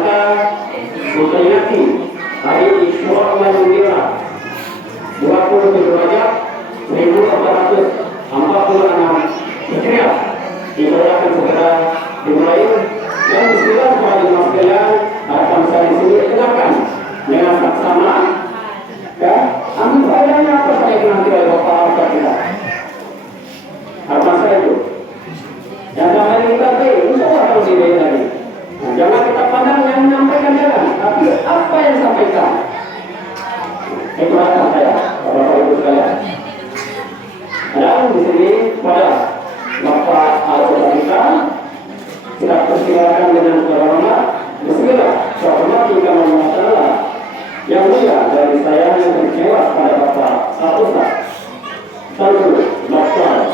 maka memperingati hari Isra wal Mi'raj 27 Rajab 1446 Hijriah. Kita akan segera dimulai. Dan bismillah kepada jemaah sekalian, harapan saya di sini dengarkan dengan saksama. Ya, ambil faedahnya apa saya nanti oleh Bapak kita. Harapan saya itu. Yang namanya kita insya Allah harus dibaik lagi. Nah, jangan kita pandang yang menyampaikan jangan, tapi apa yang disampaikan. Itu harapan saya, Bapak Ibu sekalian. Dan di sini pada Bapak Al-Quran kita persilakan dengan hormat. Bismillah, hormat kita memohon yang mulia dari saya yang berkecewa pada Bapak Al-Ustaz Tanjung Dr.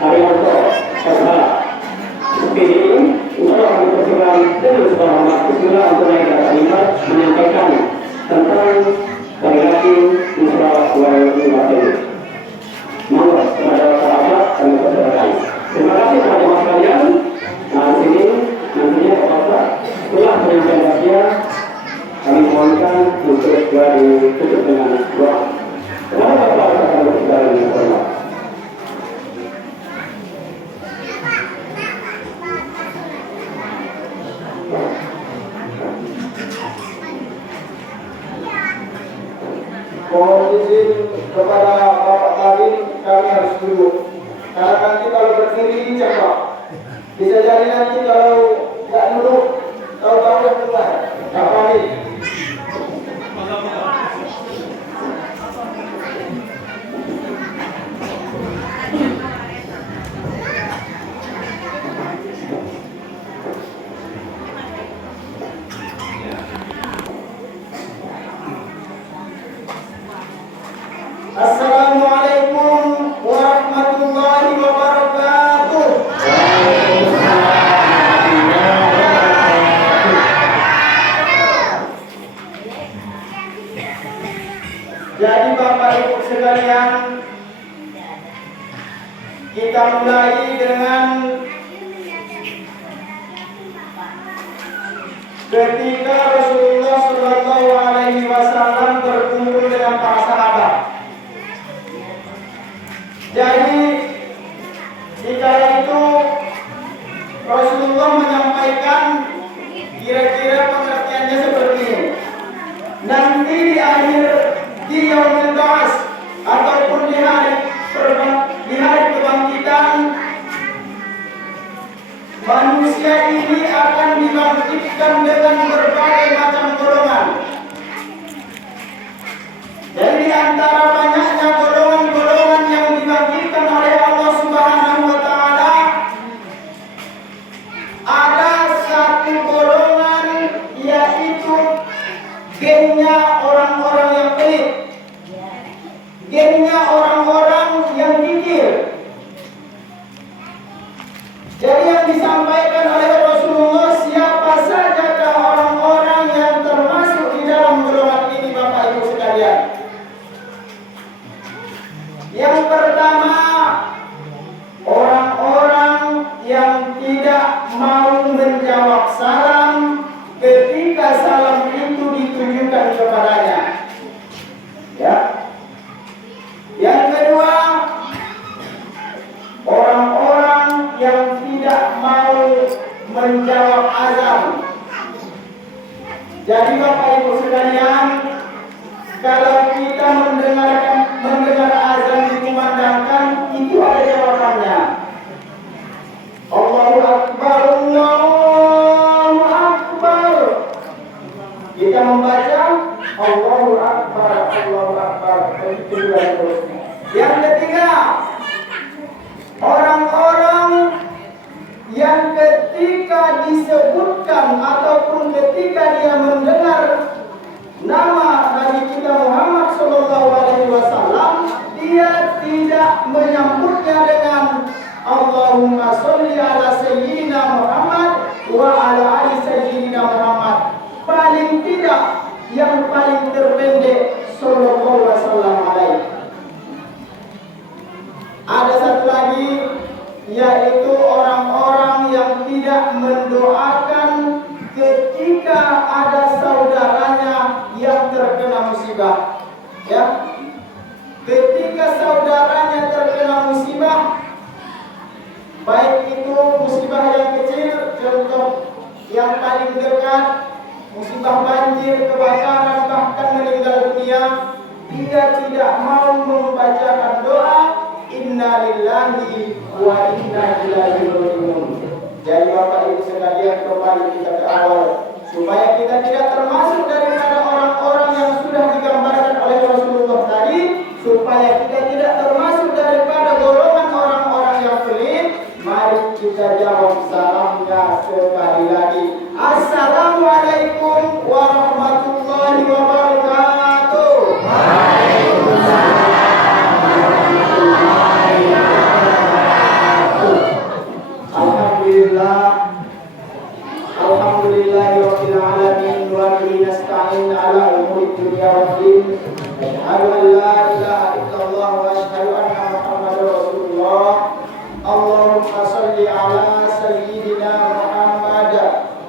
Haryanto Kesala. Seperti ini, insya Allah kami persilakan dengan hormat. Bismillah untuk naik ke kalimat menyampaikan tentang perilaku Isra wal Mi'raj. Monggo kepada sahabat kami persilakan. Terima kasih kepada mas kalian. Nah, sini nantinya Bapak setelah penyampaian kajian kami mohonkan untuk ditutup dengan doa. Kenapa Bapak akan berbicara dengan hormat? Mohon izin kepada Bapak Kabin, kami harus duduk. Karena nanti kalau berdiri cepat. Bisa jadi nanti kalau nggak duduk, tahu-tahu yang keluar. Pak Kabin. Assalamualaikum warahmatullahi wabarakatuh. Jadi Bapak Ibu sekalian, kita mulai dengan ketika Rasulullah Shallallahu Alaihi Wasallam berkumpul dengan para sahabat. Jadi di kala itu Rasulullah menyampaikan kira-kira pengertiannya seperti ini. Nanti di akhir di yaumil ba'ats ataupun di hari kebangkitan, manusia ini akan dibangkitkan dengan berbagai macam golongan. Jadi di antara banyaknya golongan-golongan yang dibangkitkan oleh Allah Subhanahu wa taala, ada satu golongan yaitu gennya orang-orang yang pelit. Gennya orang-orang yang kikir. Jadi yang disampaikan oleh Rasulullah, siapa saja orang-orang yang termasuk di dalam golongan ini Bapak Ibu sekalian. Yang pertama, orang-orang yang tidak mau menjawab salam ketika salam itu ditujukan kepadanya. Ya. Yang kedua, orang-orang yang tidak mau menjawab azan. Jadi Bapak Ibu sekalian, kalau kita mendengar azan dikumandangkan, itu ada jawabannya. Allahu Akbar, Allahu Akbar. Kita membaca Allahu Akbar, Allahu Akbar. Yang ketiga, orang-orang yang ketika disebutkan ataupun ketika dia mendengar nama Nabi kita Muhammad SAW, dia tidak menyambutnya dengan Allahumma sholli ala sayyidina Muhammad wa ala ali sayyidina Muhammad. Paling tidak, yang paling terpendek sallallahu alaihi. Ada satu lagi, yaitu orang-orang yang tidak mendoakan ketika yang paling dekat, musibah banjir, kebakaran, bahkan meninggal dunia, dia tidak mau membacakan doa inna lillahi wa inna ilaihi raji'un. Jadi Bapak Ibu sekalian, kembali kita ke awal, supaya kita tidak termasuk daripada orang-orang yang sudah digambarkan oleh Rasulullah tadi, supaya kita tidak termasuk daripada golongan orang-orang yang pelit. Mari kita jawab salamnya sekali lagi. Assalamualaikum warahmatullahi wabarakatuh. Alhamdulillah, alhamdulillahirabbil alamin, wa bihi nasta'in ala umuri dunya waddin. Asyhadu an la ilaha illallah wa asyhadu anna Muhammadar Rasulullah. Allahumma shalli ala sayyidina Muhammad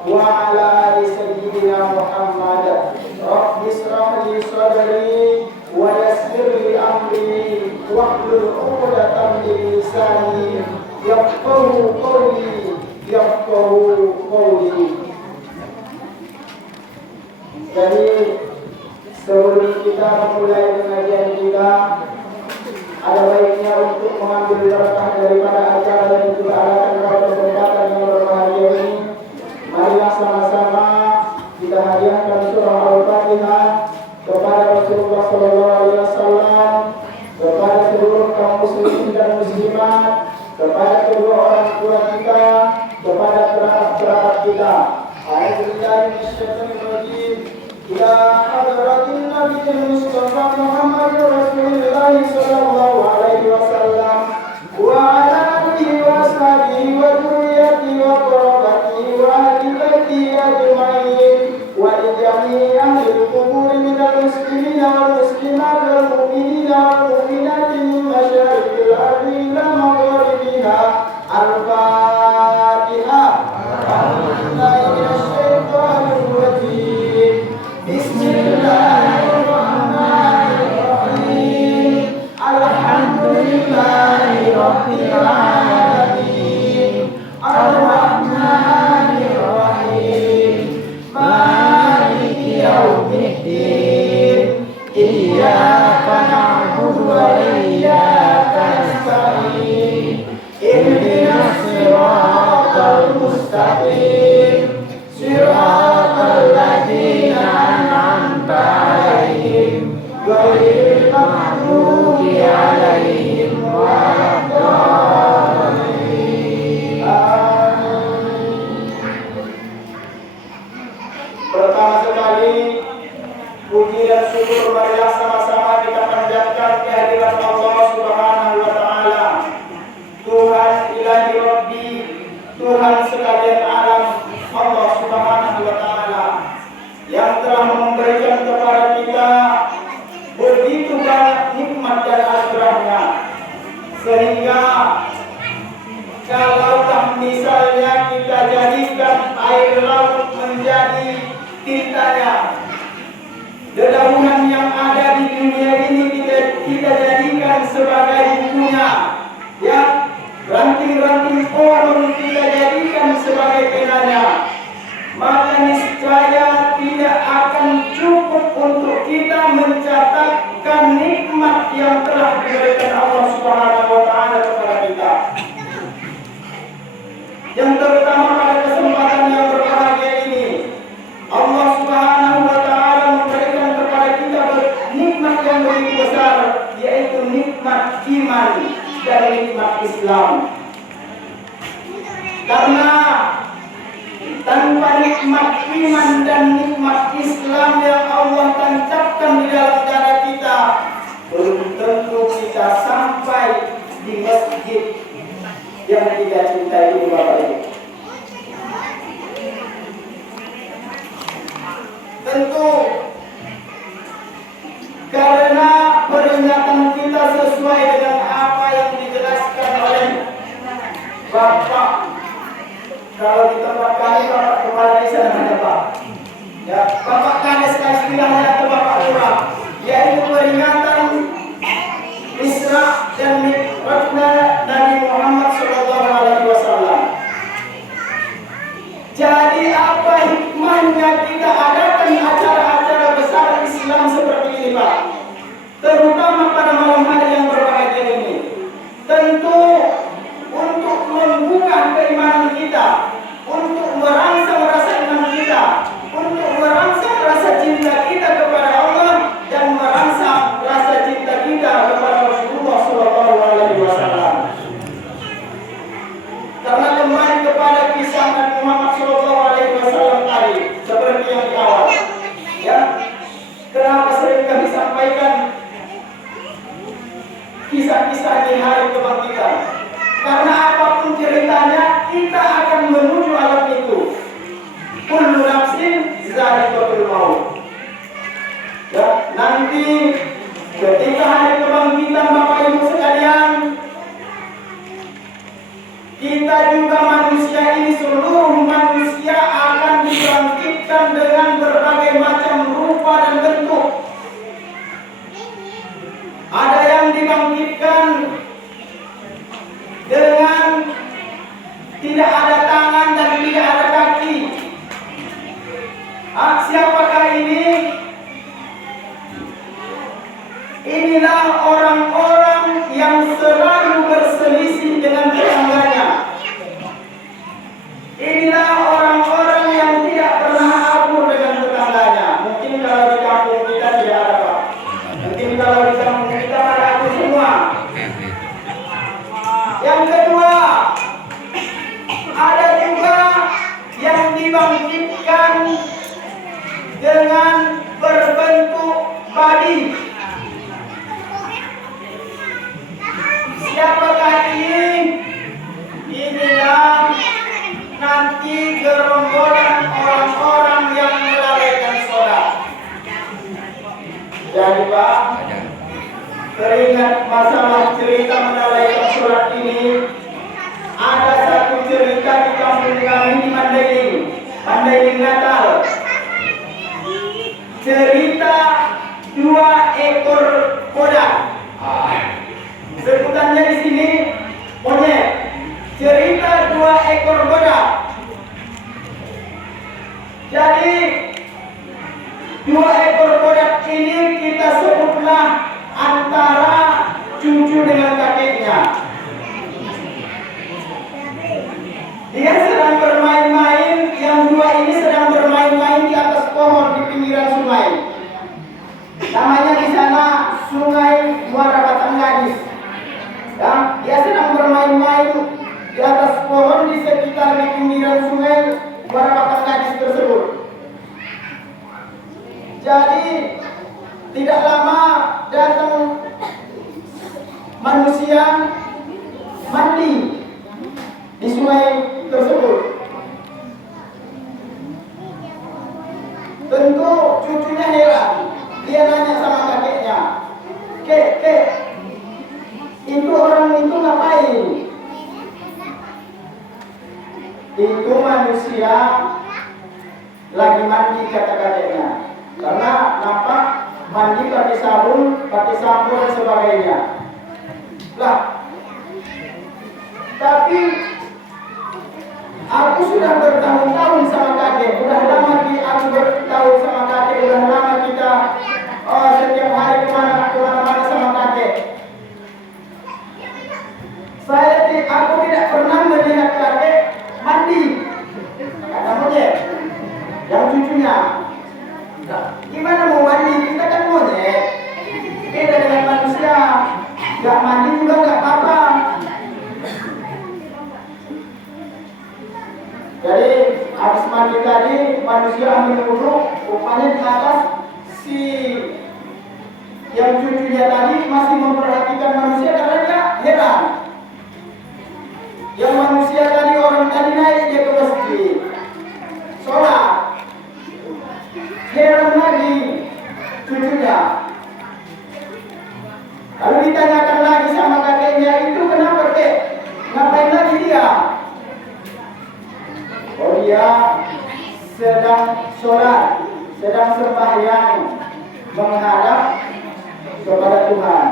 wa ala ali sayyidina Muhammad. Rabbi ishrah li sadri wa yassir li amri wahlul 'uqdatam min lisani yafqahu qawli. Jadi sebelum kita memulai pengajian kita, ada baiknya untuk mengambil berkah daripada acara yang kita adakan pada kesempatan yang berbahagia ini. Marilah sama-sama kita hadiahkan surah Al-Fatihah kepada Rasulullah SAW, kepada seluruh kaum muslimin dan muslimat, kepada kedua orang tua kita, kepada kerabat kita. A'udzubillahi minasyaitonir rajim. Ya hadratin Nabiyil Mustafa Muhammad Rasulullah sallallahu alaihi wasallam wa ala alihi wa sahbihi wa dzurriyyati wa qurabati wa ahli baiti ajma'in wa li jami'i ahli al-qubur minal muslimina wal muslimat wal mu'minina wal mu'minati min masyariqil ardi ila magharibiha. Al-Fatihah. A'udzubillahi minasyaitonir rajim. Bismillahirrahmanirrahim. Alhamdulillahirabbil alamin. Ar-Rahmanirrahim. Maliki yaumiddin. Iyyaka na'budu wa iyyaka nasta'in. Ihdinas siratal mustaqim. Siratal ladzina an'amta 'alaihim ghairil maghdubi 'alaihim waladdallin. Pertama sekali, puji dan syukur marilah sama-sama kita panjatkan kehadiran Allah Subhanahu wa taala. Tuhan ilahi Rabbi, Tuhan sekalian alam, Allah Subhanahu wa taala yang telah memberikan kepada kita begitu banyak nikmat dan anugerahnya, sehingga kalaulah misalnya kita jadikan air laut menjadi tintanya, dedaunan yang ada di dunia ini kita jadikan sebagai bukunya, ya, ranting-ranting pohon kita jadikan sebagai penanya, maka niscaya tidak akan cukup untuk kita mencatatkan nikmat yang telah diberikan Allah Subhanahu wa taala kepada kita. Yang terutama pada kesempatan yang berbahagia ini, Allah Subhanahu wa taala memberikan kepada kita nikmat yang begitu besar, yaitu nikmat iman dan nikmat Islam. Karena tanpa nikmat iman dan nikmat Islam yang Allah tancapkan di dalam dada kita, belum tentu kita sampai di masjid yang kita cintai ini, Bapak Ibu. Tentu karena peringatan kita sesuai dengan apa yang dijelaskan oleh Bapak. Kalau di tempat kami, Bapak Kepala Desa namanya Pak. Ya, Bapak Kades istilahnya atau Bapak Lurah, yaitu peringatan Isra dan Mi'rajnya Nabi Muhammad SAW. Jadi apa perlunya kita adakan acara-acara besar Islam seperti ini, Pak. Terutama pada malam hari yang berbahagia ini. Tentu untuk membuka keimanan kita, untuk merangsang rasa iman kita, untuk merangsang rasa cinta kita kepada Allah dan merangsang rasa cinta kita kepada Rasulullah SAW. Karena kembali kepada kisah Nabi Muhammad SAW tadi, seperti yang di awal, ya, kenapa sering kami sampaikan kisah-kisah di hari kebangkitan? Karena apapun ceritanya, kita akan menuju alam itu. Kullu nafsin za'iqatul maut. Ya, nanti ketika hari kebangkitan, Bapak Ibu sekalian, kita juga manusia ini, seluruh manusia akan dibangkitkan dengan berbagai macam rupa dan bentuk. Ada yang dibangkitkan dengan tidak ada tangan dan tidak ada kaki. Siapakah ini? Inilah orang-orang yang selalu berselisih dengan tetangganya. Inilah orang-orang yang tidak pernah akur dengan tetangganya. Mungkin kalau di kampung kita tidak ada, Pak. Mungkin kalau di kampung kita ada akur semua. Yang kedua, ada juga yang dibangkitkan dengan berbentuk babi. Siapakah ini? Inilah nanti gerombolan orang-orang yang melalaikan sholat. Jadi Pak, teringat masalah cerita melalaikan sholat ini. Ada satu cerita di kampung kami di Mandailing Natal. Cerita 2 ekor kodak. Sebutannya di sini monyet. Cerita 2 ekor kodak. Jadi 2 ekor kodak ini kita sebutlah antara cucu dengan kakeknya. Dia sedang bermain-main, yang 2 ini sedang bermain-main di atas pohon di pinggiran sungai. Namanya di sana Sungai Muara Batanggadis. Ya, dia sedang bermain-main di atas pohon di sekitar di pinggiran Sungai Muara Batanggadis tersebut. Jadi tidak lama datang manusia mandi di sungai tersebut. Tentu cucunya heran. Dia nanya sama kakeknya, Kek, itu orang itu ngapain? Itu manusia lagi mandi, kata kakeknya. Karena nampak mandi pakai sabun, pakai sampo dan sebagainya. Lah, tapi aku sudah bertahun-tahun sama kakek, udah lama aku bertahun sama kakek, udah lama kita setiap hari kemana-mana sama kakek. Aku tidak pernah melihat kakek mandi, kata monyet, yang cucunya. Gimana mau mandi? Kita kan monyet, beda dengan manusia. Gak mandi juga gak apa-apa. Jadi habis mandi tadi manusia ambil wudhu, rupanya di atas si yang cucunya tadi masih memperhatikan manusia karena dia heran. Yang manusia tadi, orang tadi naik dia ke masjid sholat, heran lagi cucunya. Lalu ditanyakan lagi sama kakeknya, itu kenapa kek? Ngapain lagi dia? Oh, dia sedang sholat, sedang sembahyang menghadap kepada Tuhan.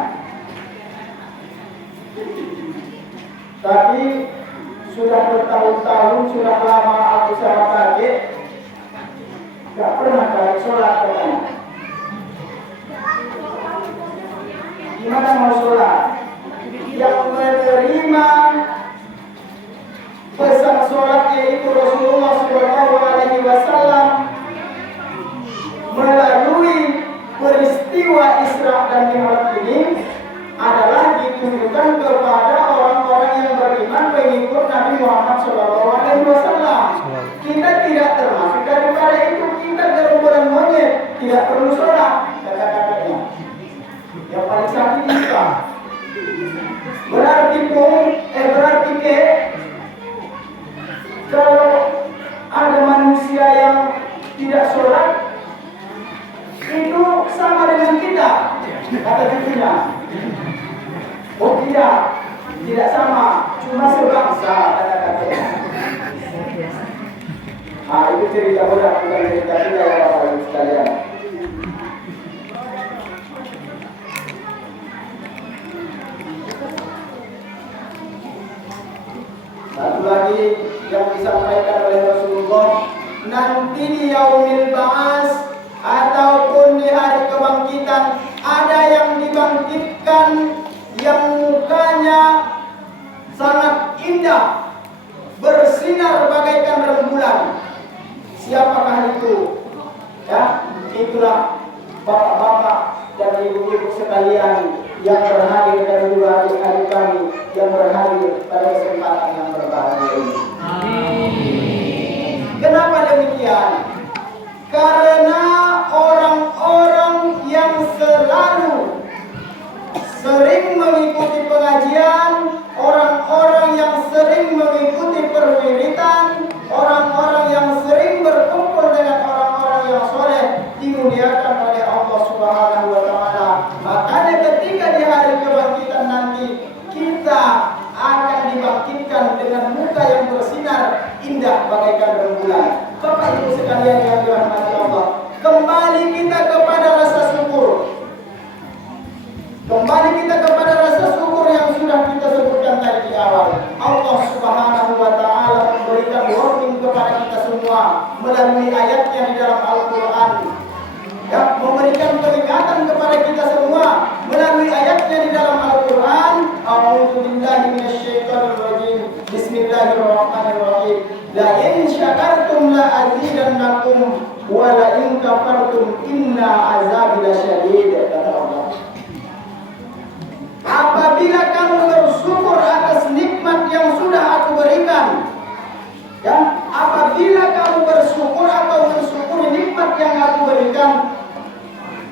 Tapi sudah bertahun-tahun, sudah lama aku sama kakek Gak pernah kali sholat katanya. Gimana mau sholat? Yang menerima pesan sholat yaitu Rasulullah SAW melalui peristiwa Isra dan Mi'raj ini adalah ditujukan kepada orang-orang yang beriman mengikut Nabi Muhammad SAW. Kita tidak termasuk daripada itu. Kita gerombolan monyet, tidak perlu sholat, kata-katanya. Yang paling sakit kita. Berarti kalau ada manusia yang tidak sholat itu sama dengan kita, kata cucunya. Oh tidak sama, cuma sebangsa, kata-katanya. Nah, itu cerita bodoh, bukan cerita kita ya Bapak Ibu sekalian. Satu lagi yang disampaikan oleh Rasulullah, nanti di yaumil ba'as ataupun di hari kebangkitan ada yang dibangkitkan yang mukanya sangat indah, bersinar bagaikan rembulan. Siapakah itu? Ya, itulah bapak-bapak dan ibu-ibu sekalian yang berhadir dan juga adik-adik kami yang berhadir pada kesempatan yang berbahagia ini. Kenapa demikian? Karena orang-orang yang selalu sering mengikuti pengajian, orang-orang yang sering mengikuti perwiritan, orang-orang yang sering berkumpul dengan orang-orang yang soleh dimuliakan oleh Allah Subhanahu wa Ta'ala. Makanya ketika di hari kebangkitan nanti kita akan dibangkitkan dengan muka yang bersinar indah bagaikan rembulan. Bapak Ibu sekalian yang dirahmati Allah, kembali kita kepada rasa syukur. Kembali kita kepada rasa syukur yang sudah kita sebutkan tadi di awal. Allah Subhanahu wa Ta'ala memberikan warning kepada kita semua melalui ayatnya di dalam Al-Quran. Ya, memberikan peringatan kepada kita semua melalui ayatnya di dalam Al-Quran. A'udzu billahi minasyaitonir rajim. Bismillahirrahmanirrahim. La in syakartum la azidannakum wa la in kafartum inna azabi lasyadid, kata Allah. Apabila kamu bersyukur atas nikmat yang sudah aku berikan, dan apabila kamu bersyukur atau mensyukuri nikmat yang aku berikan,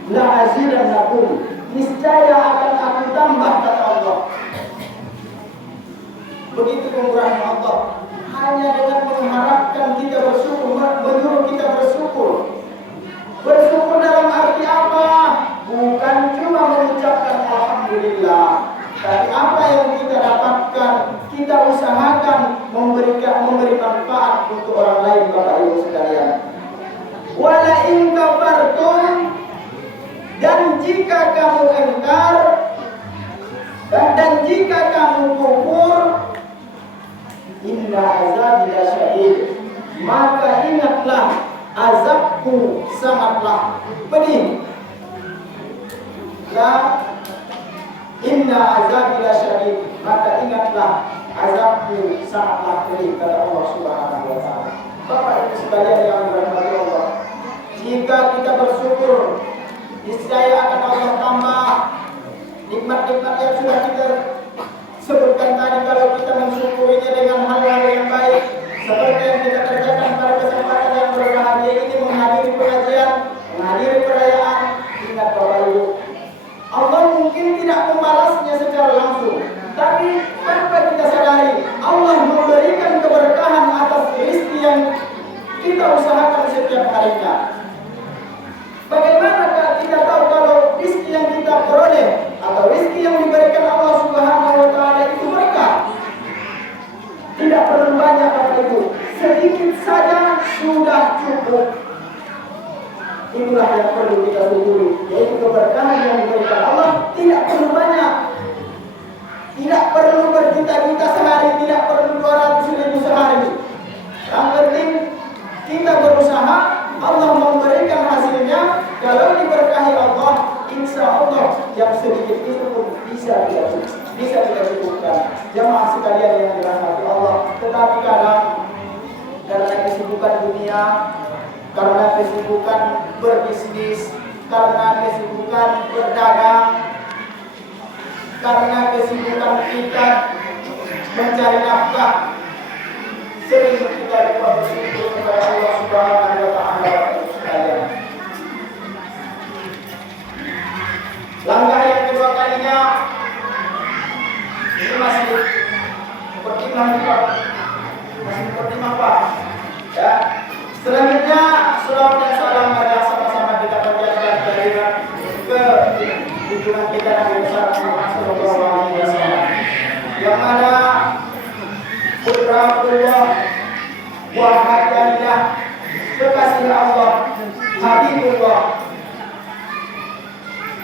la azidannakum, niscaya akan aku tambah, kata Allah. Begitu kemurahan Allah. Hanya dengan mengharapkan kita bersyukur, menyuruh kita bersyukur. Bersyukur dalam arti apa? Bukan cuma mengucapkan alhamdulillah, tapi apa yang kita dapatkan, kita usahakan memberi manfaat untuk orang lain, Bapak Ibu sekalian. Wala in kafartum, dan jika kamu ingkar, dan jika kamu kufur, inna azabi lasyadid, maka ingatlah azabku sangatlah pedih. La inna azabi lasyadid, maka ingatlah azabku sangatlah pedih, kata Allah Subhanahu wa Ta'ala. Bapak Ibu sekalian yang dirahmati Allah, jika kita bersyukur, niscaya akan Allah tambah nikmat-nikmat yang sudah kita sebutkan tadi. Kalau kita mensyukurinya dengan hal-hal yang baik, seperti yang kita kerjakan pada kesempatan yang berbahagia ini, menghadiri pengajian, menghadiri perayaan. Ingat Bapak Ibu, Allah mungkin tidak membalasnya secara langsung, tapi tanpa kita sadari, Allah memberikan keberkahan atas rezeki yang kita usahakan setiap harinya. Bagaimana kita tahu kalau rezeki yang kita peroleh atau rezeki yang diberikan Allah Subhanahu wa Ta'ala itu berkah? Tidak perlu banyak, Bapak Ibu, sedikit saja sudah cukup. Itulah yang perlu kita syukuri, yaitu keberkahan yang diberikan Allah. Tidak perlu banyak, tidak perlu berjuta-juta sehari, tidak perlu 200.000 sehari. Yang penting kita berusaha Allah memberikan hasilnya. Kalau diberkahi Allah, insya Allah yang sedikit itu pun bisa kita cukupkan. Jemaah sekalian yang dirahmati Allah. Tetapi kadang karena kesibukan dunia, karena kesibukan berbisnis, karena kesibukan berdagang, karena kesibukan kita mencari nafkah, sering kita lupa bersyukur kepada Allah Subhanahu wa Ta'ala. Langkah yang kedua kalinya ini masih pertimbangan Pak. Ya. Selanjutnya selawat dan salam marilah sama-sama kita panjatkan kehadiran ke junjungan kita Nabi besar Muhammad sallallahu alaihi wasallam. Yang mana putra Abdullah wahadillah kekasih Allah Habibullah,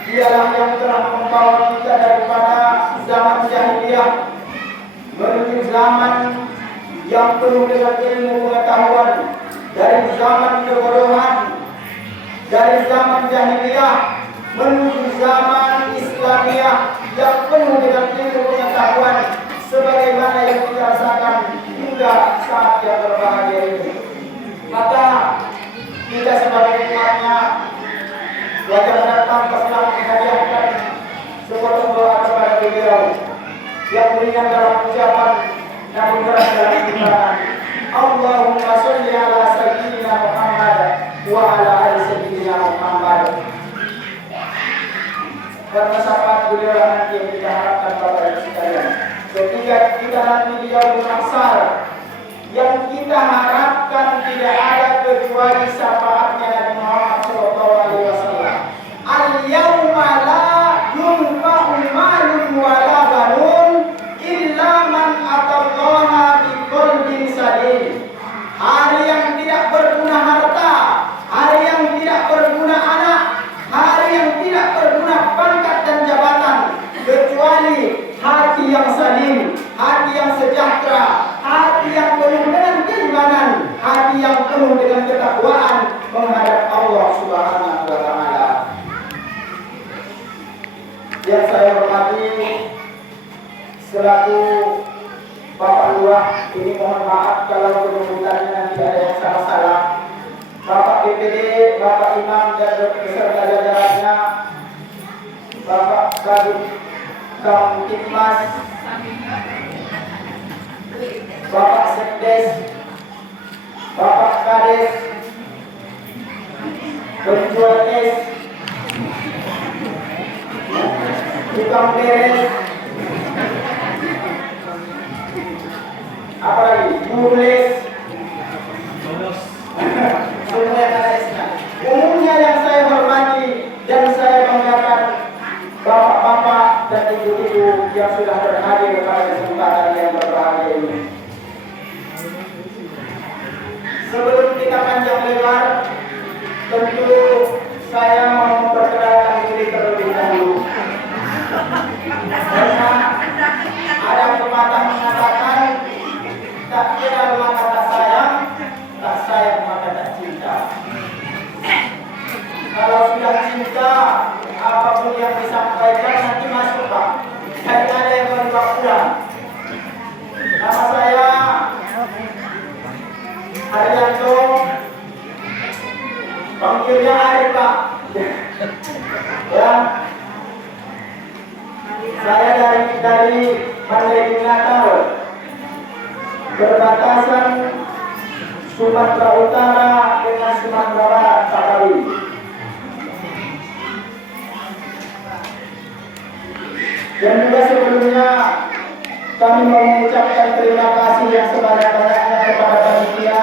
dialah yang telah membawa kita daripada zaman jahiliyah menuju zaman yang penuh dengan ilmu pengetahuan, dari zaman kebodohan, dari zaman jahiliyah menuju zaman Islamiyah yang penuh dengan ilmu pengetahuan, sebagaimana yang kita rasakan hingga saat yang berbahagia ini. Maka kita sebagai umatnya wajib datang berselang menghadiahkan sepotong doa kepada beliau yang ringan dalam ucapan namun berat dalam timbangan. Allahumma sholli ala sayyidina Muhammad wa ala ali sayyidina Muhammad. Karena syafaat beliau nanti yang kita harapkan Bapak Ibu sekalian. Ketika kita nanti di yaumul mahsyar, yang kita harapkan tidak ada kecuali syafaatnya Nabi Muhammad sallallahu alaihi wasallam. Al-yauma la yunfa'u malun wa la banun illa man atallaha biqalbin salim. Hari yang tidak berguna harta, hari yang tidak berguna anak, hari yang tidak berguna pangkat dan jabatan, kecuali hati yang salim, hati yang sejahtera, hati yang penuh dengan keimanan, hati yang penuh dengan ketakwaan menghadap Allah Subhanahu wa Ta'ala. Yang saya hormati selaku Bapak Lurah, ini mohon maaf kalau penyebutannya nanti ada yang salah-salah. Bapak DPD, Bapak Imam dan beserta jajarannya, Bapak Kabid Kamtibmas, Bapak Sekdes, Bapak Kades, penjual es, tukang beres, apalagi nulis, semua yang ada esnya. Umumnya yang saya hormati dan saya banggakan bapak-bapak dan ibu-ibu yang sudah berhadir pada kesempatan yang berbahagia ini. Sebelum kita panjang lebar, tentu saya mau memperkenalkan diri terlebih dahulu. Karena ada pepatah mengatakan, tak kenal maka tak sayang maka tak cinta. Kalau sudah cinta, apapun yang disampaikan nanti masuk Pak. Jadi ada yang berubah pulang. Nama saya Haryanto, panggilnya Ari Pak. Ya, saya dari Pandai Natal, berbatasan Sumatera Utara dengan Sumatera Barat, Pak Kali. Dan juga sebelumnya kami mau mengucapkan terima kasih yang sebanyak-banyaknya kepada panitia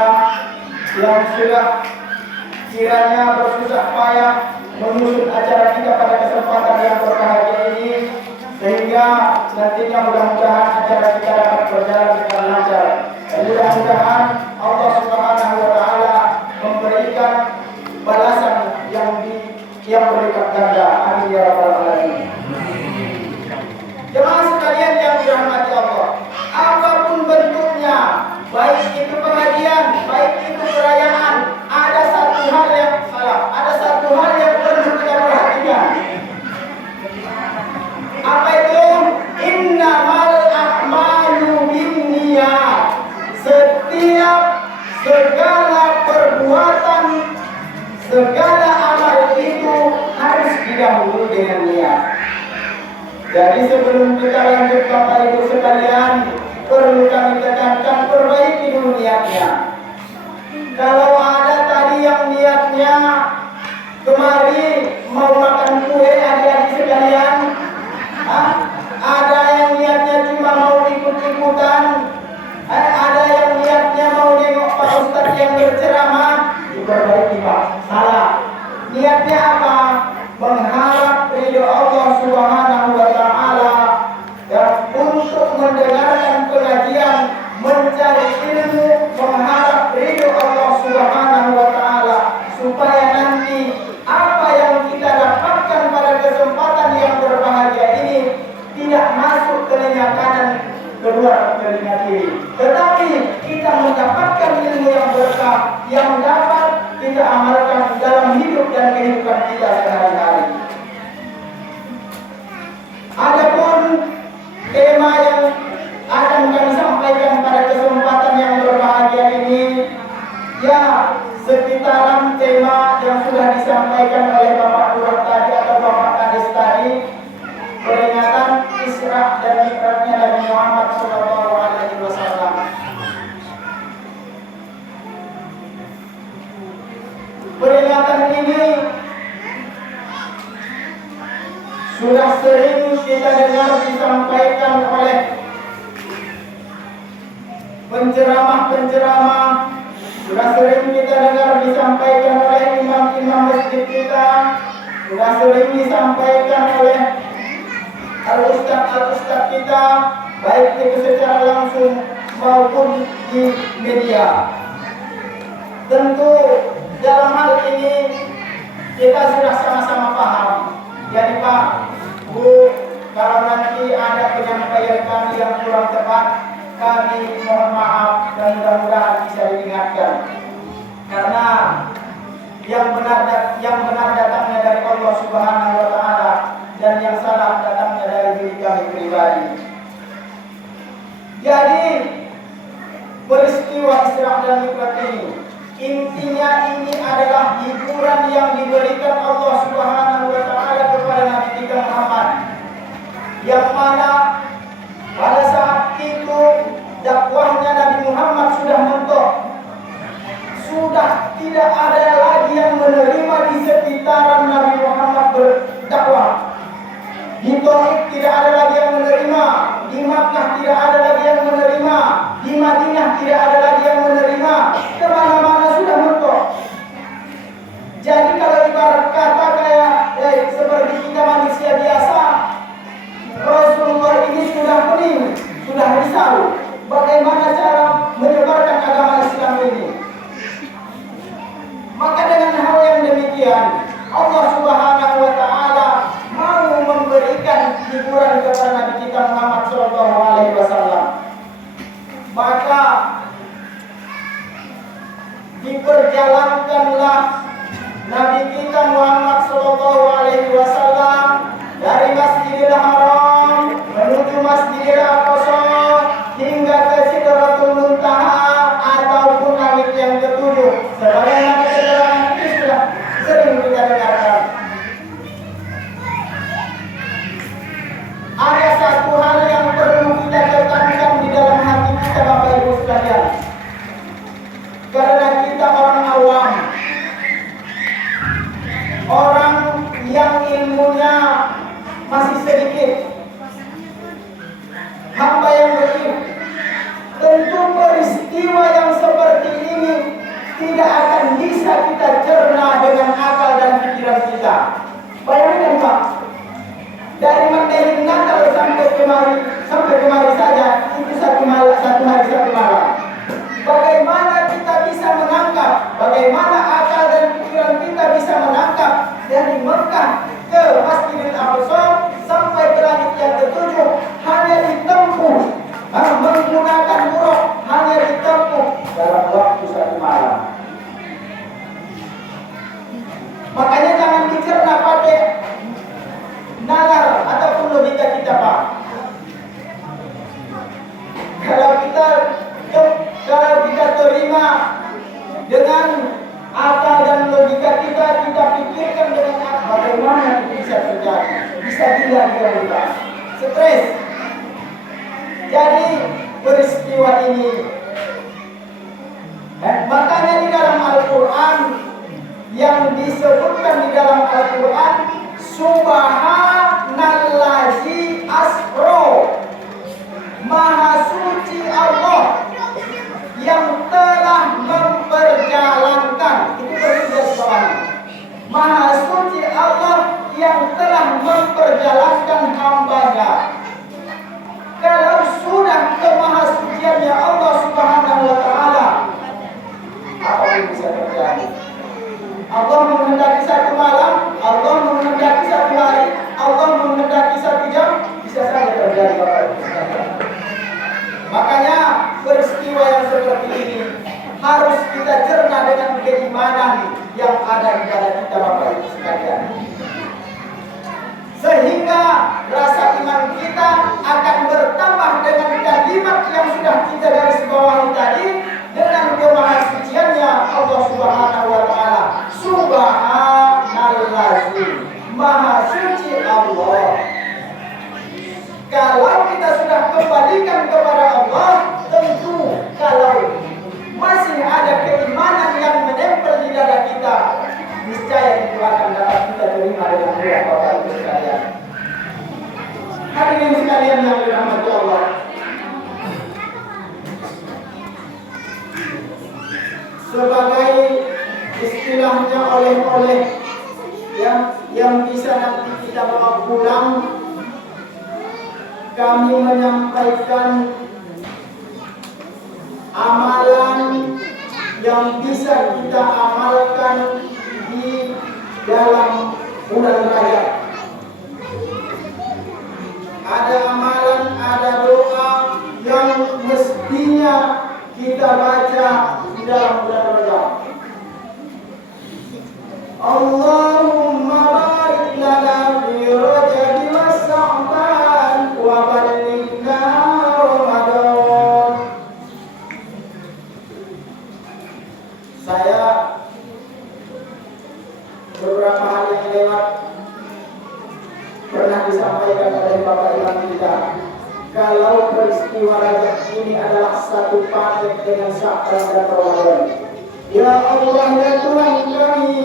yang sudah kiranya bersusah payah menyusun acara kita pada kesempatan yang berbahagia ini, sehingga nantinya mudah-mudahan acara kita dapat berjalan dengan lancar. Dan mudah-mudahan Allah Subhanahu wa Ta'ala memberikan balasan yang berlipat ganda. Amin ya rabbal alamin. Jemaah sekalian yang dirahmati Allah, apapun bentuknya, baik itu pengajian, baik itu perayaan, ada satu hal Jadi sebelum kita lanjut Bapak Ibu sekalian, perlu kami tekankan, perbaiki dulu niatnya. Kalau ada tadi yang niatnya kemari mau makan kue adik-adik sekalian, ada yang niatnya cuma mau ikut-ikutan, ada yang niatnya mau nengok Pak Ustadz yang berceramah, diperbaiki Pak. Salah. Niatnya apa? Mengharap ridho Allah Subhanahu wa Ta'ala dan untuk mendengarkan pengajian, mencari ilmu, mengharap ridho Allah Subhanahu wa Ta'ala, supaya nanti apa yang kita dapatkan pada kesempatan yang berbahagia ini tidak masuk telinga kanan, keluar telinga kiri, tetapi kita mendapatkan ilmu yang berkah yang dapat kita amalkan dalam hidup dan kehidupan kita sehari-hari. Adapun tema yang akan kami sampaikan pada kesempatan yang berbahagia ini, ya sekitaran tema yang sudah disampaikan oleh Bapak Lurah tadi atau Bapak Kades tadi, peringatan Isra dan Mi'rajnya Nabi Muhammad SAW. Peringatan ini sudah sering kita dengar disampaikan oleh penceramah-penceramah, sudah sering kita dengar disampaikan oleh imam-imam masjid kita, sudah sering disampaikan oleh al-ustadz kita, baik itu secara langsung maupun di media. Tentu dalam hal ini kita sudah sama-sama paham. Jadi Pak, Bu, kalau nanti ada penyampaian kami yang kurang tepat, kami mohon maaf dan mudah-mudahan bisa diingatkan. Karena yang benar datangnya dari Allah Subhanahu wa Ta'ala dan yang salah datangnya dari diri kami pribadi. Jadi peristiwa Isra dan Mi'raj ini intinya ini adalah hiburan yang diberikan Allah Subhanahu wa Ta'ala kepada Nabi kita Muhammad, yang mana pada saat itu dakwahnya Nabi Muhammad sudah mentok, sudah tidak ada lagi yang menerima di sekitaran Nabi Muhammad berdakwah. Di Taif tidak ada lagi yang menerima, di Makkah tidak ada lagi yang menerima, di Madinah tidak ada lagi yang menerima, kemana-mana sudah mentok. Jadi kalau ibarat kata kayak seperti kita manusia biasa, Rasulullah ini sudah pening, sudah risau bagaimana cara menyebarkan agama Islam ini. Maka dengan hal yang demikian, Allah Subhanahu wa Ta'ala mau memberikan hiburan kepada Nabi kita Muhammad SAW. Maka diperjalankanlah Nabi kita Muhammad SAW dari Masjidil Haram menuju Masjidil Aqsa hingga ke Sidratul Muntaha ataupun langit yang ketujuh. Sebagaimana keterangan itu sudah sering kita dengarkan. Ada satu hal yang perlu kita tekankan di dalam hati kita Bapak Ibu sekalian. Karena kita orang awam, orang yang ilmunya masih sedikit, hamba yang berilmu, tentu peristiwa yang seperti ini tidak akan bisa kita cerna dengan akal dan pikiran kita. Bayangkan Pak, dari Mandailing Natal sampai kemari saja itu satu hari satu malam. Bagaimana kita bisa menangkap, bagaimana akal dan pikiran kita bisa menangkap dari Mekah ke Masjidil Aqsa sampai ke langit yang ketujuh hanya ditempuh menggunakan buruk, hanya ditempuh dalam waktu satu malam. Makanya jangan dicerna pakai nalar ataupun logika kita Pak. Kalau kita terima dengan akal dan logika kita pikirkan dengan bagaimana itu bisa terjadi, bisa tidak kita. stres. Jadi peristiwa ini, makanya di dalam Al-Quran yang disebutkan di dalam Al-Quran, Subhanallazi asro, Maha suci Allah yang telah memperjalankan. Itu berarti bawahnya. Maha suci Allah yang telah memperjalankan hamba-Nya. Kalau sudah kemahasuciannya Allah Subhanahu wa Ta'ala, apa yang bisa terjadi? Allah menghendaki satu malam, Allah menghendaki satu hari, Allah menghendaki satu jam, bisa saja terjadi Bapak Ibu sekalian. Makanya peristiwa yang seperti ini harus kita cerna dengan keimanan yang ada di dalam kita Bapak Ibu sekalian. Sehingga rasa iman kita akan bertambah dengan kalimat yang sudah kita garis bawahi tadi, dengan kemahasuciannya Allah Subhanahu wa Ta'ala. Subhanallazi, Maha suci Allah. Kalau kita sudah kembalikan kepada Allah, tentu kalau masih ada keimanan yang menempel di dada kita, niscaya itu akan dapat kita terima dengan mudah Bapak Ibu sekalian. Hadirin sekalian yang dirahmati Allah, sebagai istilahnya oleh-oleh yang bisa nanti kita bawa pulang, kami menyampaikan amalan yang bisa kita amalkan di dalam bulan Rajab. Ada amalan, ada doa yang mestinya kita baca di dalam bulan Rajab. Allahumma barik lana fi Rajab wa Sya'ban wa ballighna Ramadan. Saya beberapa hari yang lewat pernah disampaikan oleh Bapak Imam kita, kalau peristiwa Rajab ini adalah satu paket dengan Sya'ban dan Ramadan. Ya Allah, ya Tuhan kami,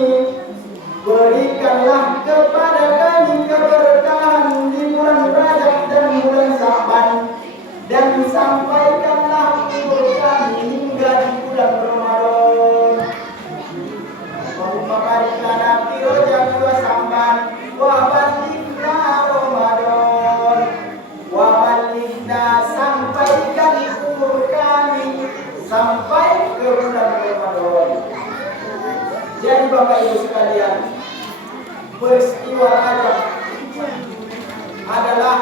berikanlah kepada kami keberkahan di bulan Rajab dan bulan Sya'ban, dan sampaikanlah umur kami hingga di bulan Ramadan. Allahumma barik lana fi Rajab wa Sya'ban wa ballighna Ramadan. Wa ballighna, sampaikan umur kami sampai ke bulan Ramadan. Jadi Bapak Ibu sekalian, peristiwa Rajab adalah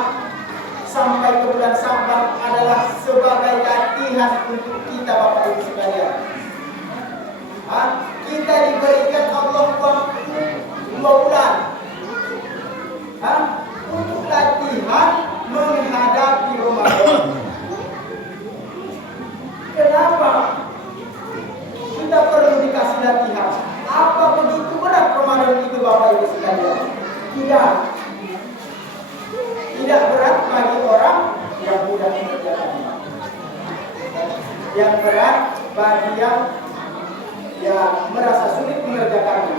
sampai ke bulan Sya'ban adalah sebagai latihan untuk kita Bapak Ibu sekalian. Kita diberikan Allah waktu 2 bulan untuk latihan menghadapi Ramadan. Kenapa kita perlu dikasih latihan? Apa begitu berat Ramadan itu Bapak Ibu sekalian? Tidak berat bagi orang yang mudah mengerjakannya. Yang berat bagi yang merasa sulit mengerjakannya.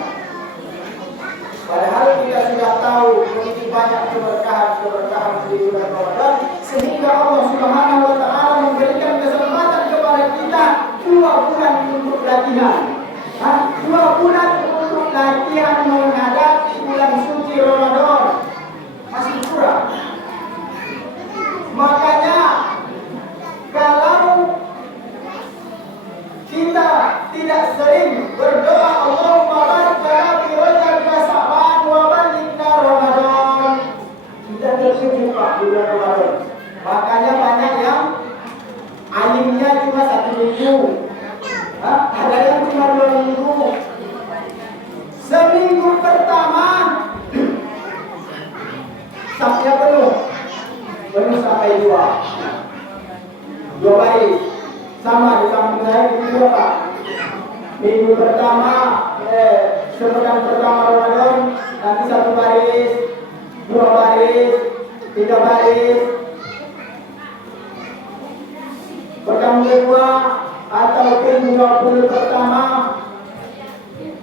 Padahal kita sudah tahu begitu banyak keberkahan di bulan Ramadan, sehingga Allah Subhanahu wa Ta'ala memberikan kesempatan kepada kita 2 bulan untuk latihan. 2 bulan untuk latihan menghadapi bulan suci Ramadan. Masih kurang. Makanya kalau kita tidak sering berdoa Allahumma barik lana fi Rajab wa Sya'ban wa ballighna Ramadan, kita terkejut Pak di bulan Ramadan. Makanya banyak yang alimnya cuma 1 minggu, ada yang cuma 2 minggu. Seminggu pertama sampai penuh sampai 2 baris. Sama di kampung saya juga Pak. Minggu pertama, sepekan pertama Ramadan, nanti 1 baris, 2 baris, 3 baris. baris, berkamu kedua ataupun 20 pertama,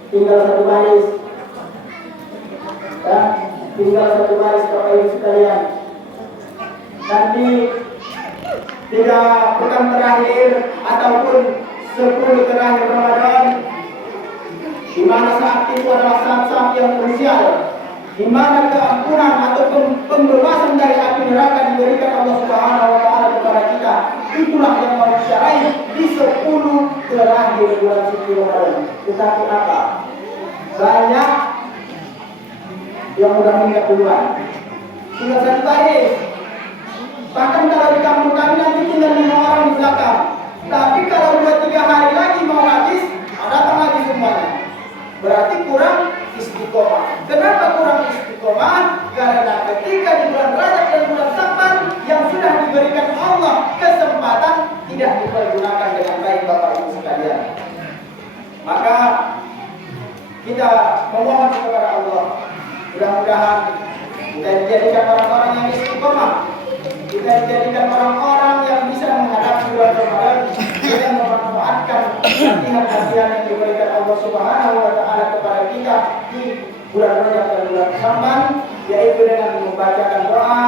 tinggal satu baris. Ya, tinggal satu baris Bapak Ibu sekalian. Nanti 3 pekan terakhir ataupun 10 terakhir Ramadan, di mana saat itu adalah saat-saat yang krusial, di mana keampunan ataupun pembebasan dari api neraka diberikan Allah Subhanahu wa taala kepada kita. Itulah yang mau kita raih di 10 terakhir bulan suci Ramadan. Tetapi apa? Banyak yang udah meninggal duluan. Tinggal satu baris. Bahkan kalau di kampung kami nanti tinggal 5 orang di belakang. Tapi kalau 2-3 hari lagi mau habis, datang lagi semuanya. Berarti kurang istiqomah. Kenapa kurang istiqomah? Karena ketika di bulan Rajab dan bulan Sya'ban yang sudah diberikan Allah kesempatan tidak dipergunakan dengan baik Bapak Ibu sekalian. Maka kita memohon kepada Allah, mudah-mudahan kita dijadikan orang-orang yang istiqomah. Kita dijadikan orang-orang yang bisa menghadapi bulan Ramadan dengan memanfaatkan latihan-latihan yang diberikan Allah Subhanahu wa taala kepada kita di bulan Rajab dan bulan Sya'ban, yaitu dengan membacakan doa,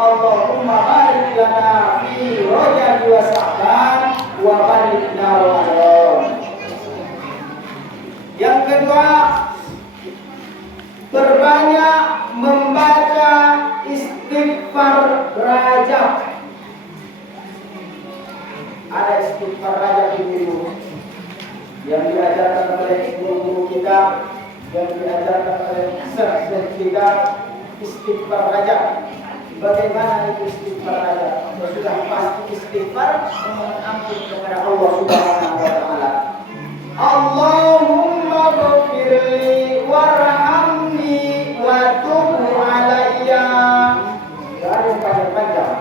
Allahumma barik lana fi Rajab wa Sya'ban wa balighna Ramadan. Yang kedua, berbanyak membaca istighfar Rajab. Ada istighfar Rajab itu yang diajarkan oleh guru-guru kita, yang diajarkan oleh syekh kita, istighfar Rajab. Bagaimana itu istighfar Rajab? Sudah pasti istighfar memohon ampun kepada Allah Subhanahu wa taala. Allahumma ghfirli warhamni wa tub alayya. Ada yang panjang-panjang.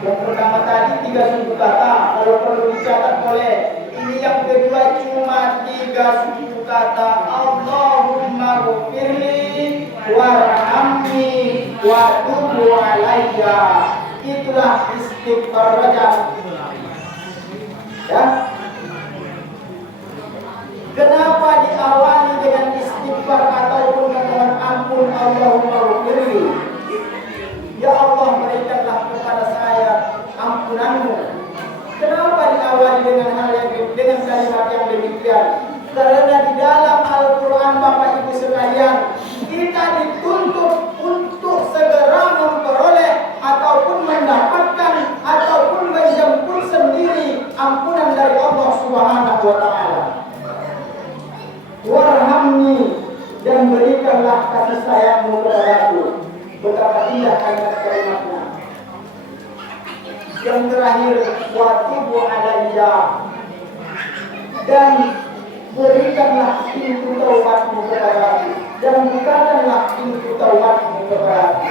Yang pertama tadi 3 suku kata, kalau perlu dicatat boleh. Ini yang kedua cuma 3 suku kata, Allahumma ghfirli warhamni wa tub alayya. Itulah istighfar Rajab. Ya. Kenapa diawali dengan istighfar ataupun memohon ampun Allahumma ghfirli? Ya Allah, berikanlah kepada saya ampunanmu. Kenapa diawali dengan kalimat yang demikian? Karena di dalam Al-Quran Bapak Ibu sekalian, kita dituntut untuk segera memperoleh ataupun mendapatkan ataupun menjemput sendiri ampunan dari Allah Subhanahu wa taala. Warhamni, dan berikanlah kasih sayangmu kepadaku. Betapa indah kalimat-kalimatnya. Yang terakhir, wa tub alayya, dan berikanlah pintu taubatmu kepadaku, dan bukakanlah pintu taubatmu kepadaku.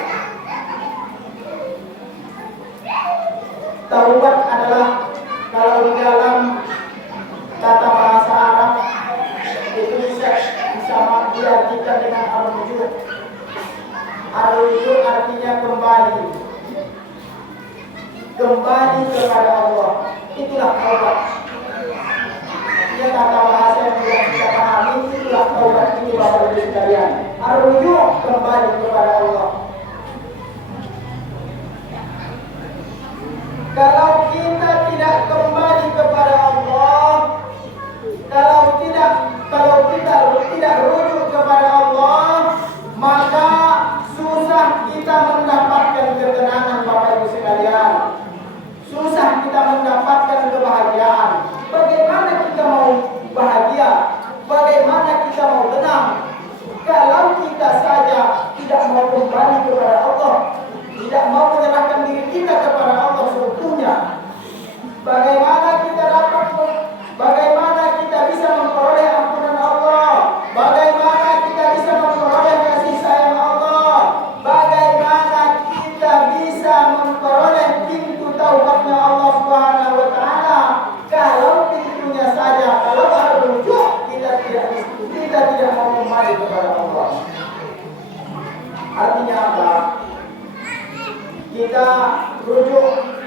Taubat adalah, kalau di dalam tata bahasa Arab itu bisa diartikan dengan ar-rujuk. Ar-rujuk artinya kembali kepada Allah. Itulah taubat. Artinya tata bahasa yang tidak kita pahami, itulah taubat ini Bapak Ibu sekalian. Ar-rujuk, kembali kepada Allah. Kalau kita tidak kembali kepada Allah, kalau kita tidak rujuk kepada Allah, maka susah kita mendapatkan ketenangan Bapak Ibu sekalian. Susah kita mendapatkan kebahagiaan. Bagaimana kita mau bahagia? Bagaimana kita mau tenang? Kalau kita saja tidak mau kembali kepada Allah, tidak mau menyerahkan diri kita kepada Allah seutuhnya, bagaimana kita bisa memperoleh ampunan Allah? Bagaimana kita bisa memperoleh kasih sayang Allah? Bagaimana kita bisa memperoleh pintu taubatnya Allah Subhanahu wa taala? Kalau pintunya saja, kalau ar-rujuk, kita tidak mau kembali kepada Allah. Artinya apa? kita rujuk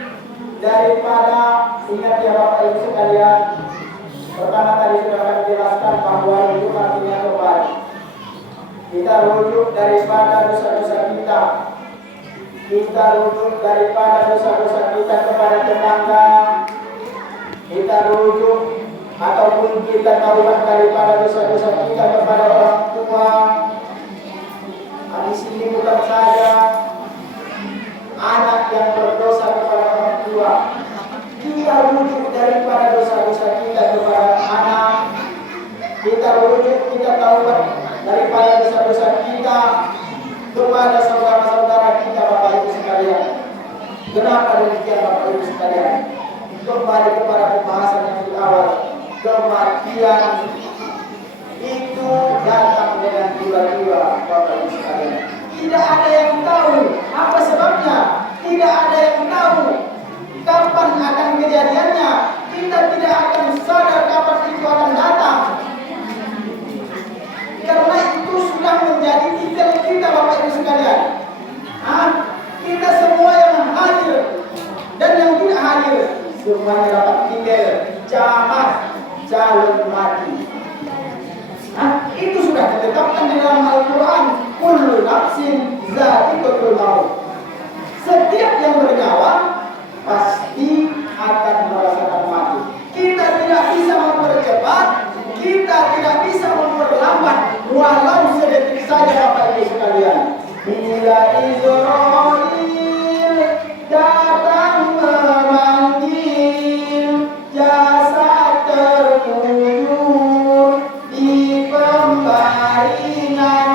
daripada, ingat ya Bapak Ibu sekalian, pertama tadi sudah kami jelaskan bahwa rujuk artinya kembali. Kita rujuk daripada dosa-dosa kita. Kita rujuk daripada dosa-dosa kita kepada tetangga. Kita rujuk ataupun kita taubat daripada dosa-dosa kita kepada orang tua. Di sini bukan saja anak yang berdosa kepada orang tua. Kita rujuk daripada dosa-dosa kita kepada anak. Kita rujuk, kita taubat daripada dosa-dosa kita kepada saudara-saudara kita, Bapak Ibu sekalian. Kenapa demikian, Bapak Ibu sekalian? Kembali kepada pembahasan yang di awal, kematian itu datang dengan tiba-tiba, Bapak Ibu sekalian. Tidak ada yang tahu apa sebabnya, tidak ada yang tahu kapan akan kejadiannya. Kita tidak akan sadar kapan itu akan datang. Karena itu sudah menjadi titel kita, Bapak Ibu sekalian. Kita semua yang hadir dan yang tidak hadir semuanya dapat titel jamaah calon mati. Itu sudah ditetapkan di dalam Al-Quran. Kullu nafsin za'iqatul maut. Setiap yang bernyawa pasti akan merasakan mati. Kita tidak bisa mempercepat, kita tidak bisa memperlambat, walau sedetik saja, Bapak Ibu sekalian. Bila Israel datang memanggil, jasad terkubur di pembaringan,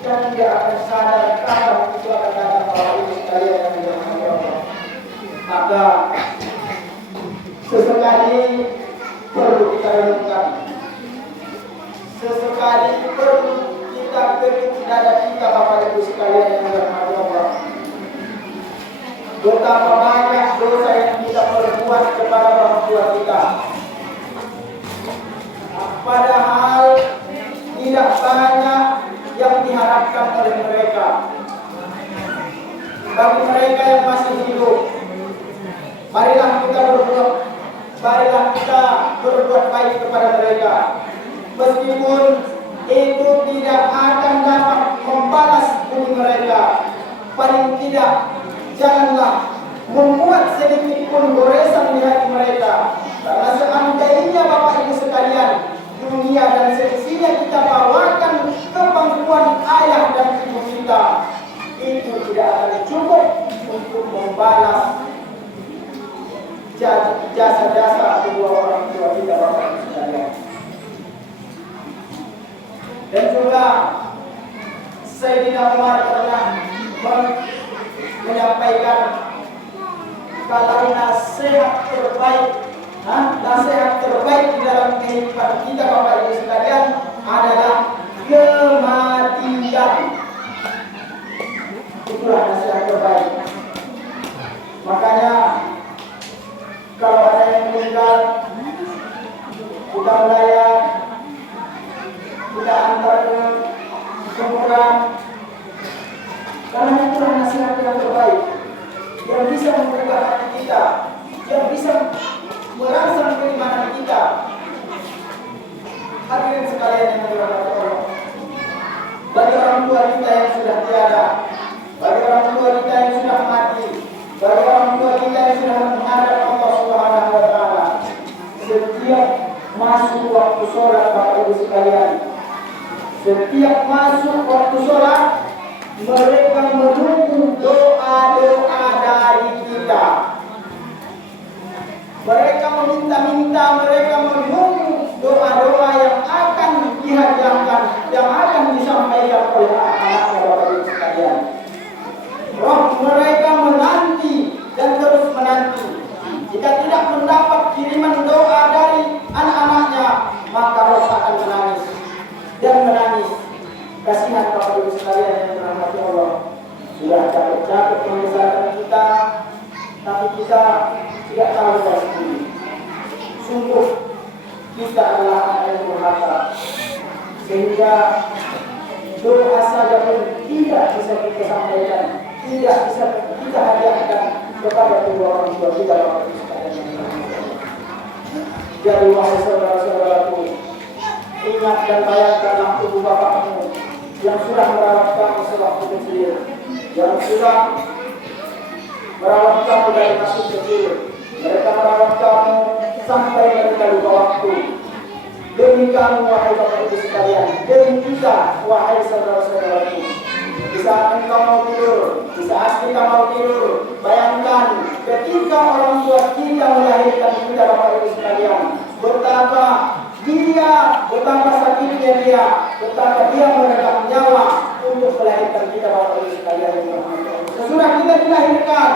dan dia akan sadar kapan itu akan datang, Bapak Ibu sekalian yang dirahmati Allah. Maka sesekali perlu kita renungkan, sesekali perlu kita ketuk dada kita, Bapak Ibu sekalian yang dirahmati Allah. Betapa banyak dosa yang kita perbuat kepada orang tua kita, padahal tidak banyak yang diharapkan oleh mereka. Bagi mereka yang masih hidup, marilah kita berbuat baik kepada mereka. Meskipun itu tidak akan dapat membalas budi mereka, paling tidak janganlah membuat sedikit pun goresan di hati mereka. Karena seandainya, Bapak Ibu sekalian, dunia dan seisinya kita bawakan ke pangkuan ayah dan ibu kita, itu tidak akan cukup untuk membalas jasa-jasa kedua orang tua kita, Bapak Ibu sekalian. Dan juga Sayyidina Umar pernah menyampaikan kalau nasihat terbaik di dalam kehidupan kita, Bapak Ibu sekalian, adalah kematian. Itulah nasihat terbaik. Makanya kalau ada yang meninggal, kita melayat, kita antar ke kuburan, karena itulah nasihat yang terbaik yang bisa mengubah hati kita, yang bisa merangsang keimanan kita. Hadirin sekalian yang dirahmati Allah, bagi orang tua kita yang sudah tiada, bagi orang tua kita yang sudah mati, bagi orang tua kita yang sudah menghadap Allah Subhanahu wa Ta'ala, setiap masuk waktu sholat, Bapak Ibu sekalian, setiap masuk waktu sholat, mereka menunggu doa-doa dari kita. Mereka meminta-minta, mereka menunggu doa-doa yang akan dihadiahkan, yang akan disampaikan oleh anak-anaknya, Bapak Ibu sekalian. Roh mereka menanti dan terus menanti. Jika tidak mendapat kiriman doa dari anak-anaknya, maka roh akan menangis dan menangis. Kasihan Bapak Ibu sekalian yang dirahmati Allah, sudah capek-capek membesarkan kita, tapi kita tidak tahu pasti. Sungguh kita adalah anak yang durhaka, sehingga doa saja pun tidak bisa kita sampaikan, tidak bisa kita hadiahkan kepada kedua orang tua kita. Jadi wahai saudara-saudaraku, ingat dan bayangkanlah ibu bapakmu yang sudah merawat kamu sewaktu kecil, yang sudah merawat kamu dari masih kecil. Mereka merawat kamu sampai mereka lupa waktu. Demi kamu wahai bapak ibu sekalian, demi kita wahai saudara-saudaraku. Di saat engkau mau tidur, di saat kita mau tidur, bayangkan ketika orang tua kita melahirkan kita bapak ibu sekalian, betapa sakitnya dia, betapa dia meregang nyawa untuk melahirkan kita bapak ibu sekalian. Sesudah kita dilahirkan,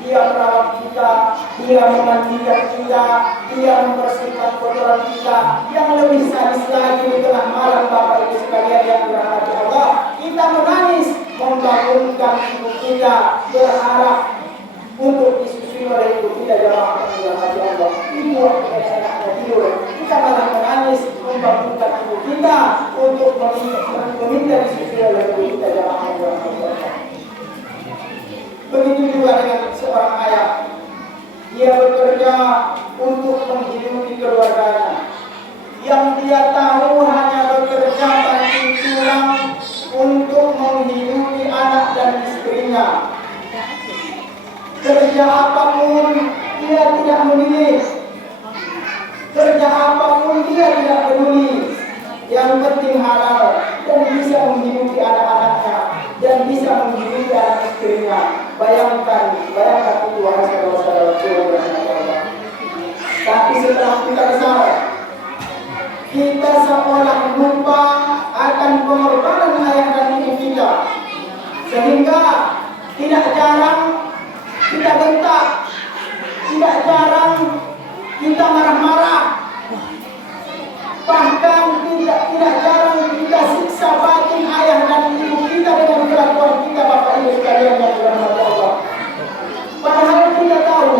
dia merawat kita, dia memandikan kita, dia membersihkan kotoran kita. Yang lebih sadis lagi di tengah malam bapak ibu sekalian yang dirahmati Allah, kita menangis membangunkan ibu kita, berharap untuk disusui oleh ibu kita. Jamaah yang dirahmati Allah, ibu anaknya tidur, kita malah menangis membangunkan ibu kita untuk meminta disusui oleh ibu kita. Jamaah yang dirahmati Allah. Begitu juga dengan seorang ayah, dia bekerja untuk menghidupi keluarganya, yang dia tahu hanya bekerja banting tulang untuk menghidupi anak dan istrinya. Kerja apapun dia tidak memilih, kerja apapun dia tidak peduli, yang penting halal dan bisa menghidupi anak-anaknya dan bisa menghidupi anak istrinya. Bayangkan itu wahai saudara-saudara. Tapi setelah kita besar, kita seolah lupa akan pengorbanan ayah dan ibu kita, sehingga tidak jarang kita bentak, tidak jarang kita marah-marah, bahkan tidak jarang kita siksa batin ayah dan ibu kita dengan kelakuan kita bapak ibu sekalian yang dirahmati Allah. Padahal kita tahu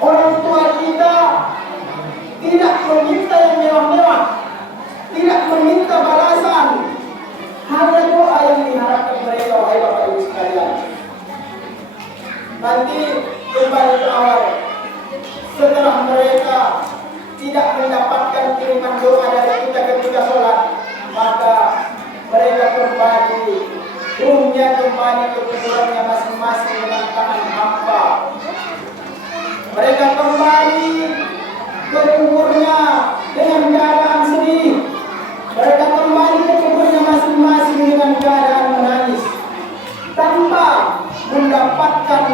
orang tua kita tidak meminta yang mewah-mewah, tidak meminta balasan, hanya doa yang diharapkan mereka wahai bapak ibu sekalian. Nanti kembali ke awal, setelah mereka tidak mendapatkan kiriman doa dari kita ketika sholat, maka mereka kembali, rumahnya kembali ke kuburannya masing-masing dengan tangan hampa. Mereka kembali ke kuburnya dengan keadaan sedih. Mereka kembali ke kuburnya masing-masing dengan keadaan menangis, tanpa mendapatkan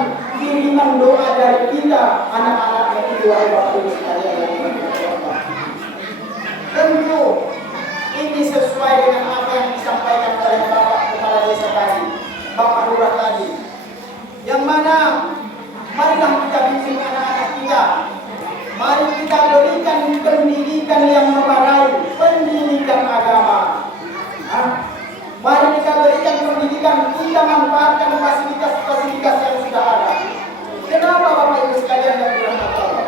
kiriman doa dari kita, anak-anak yang wahai bapak ibu sekalian. Tentu ini sesuai dengan apa yang disampaikan oleh Bapak Kepala Desa tadi, Bapak Lurah tadi, yang mana marilah kita bimbing anak-anak kita, mari kita berikan pendidikan yang memadai, pendidikan agama. Mari kita berikan pendidikan, kita manfaatkan fasilitas-fasilitas yang sudah ada. Kenapa Bapak Ibu sekalian yang dirahmati Allah?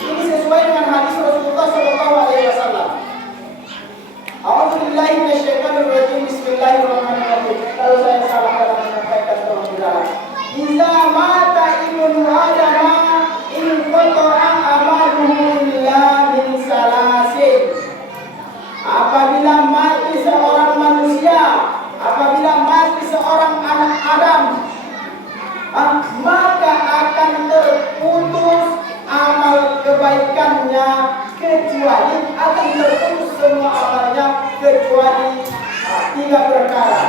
Ini sesuai dengan hadis Rasulullah SAW. A'udzubillahi minasyaitonirrajim. Bismillahirrahmanirrahim. Kalau saya salah dalam menyampaikan, tolong dilarang. Idza mata ibnu Adam in qata'a amaluhu illa min salasin. Apabila mati seorang manusia, apabila mati seorang anak Adam, maka akan terputus amal kebaikannya, kecuali akan terputus semua amalnya kecuali 3 perkara.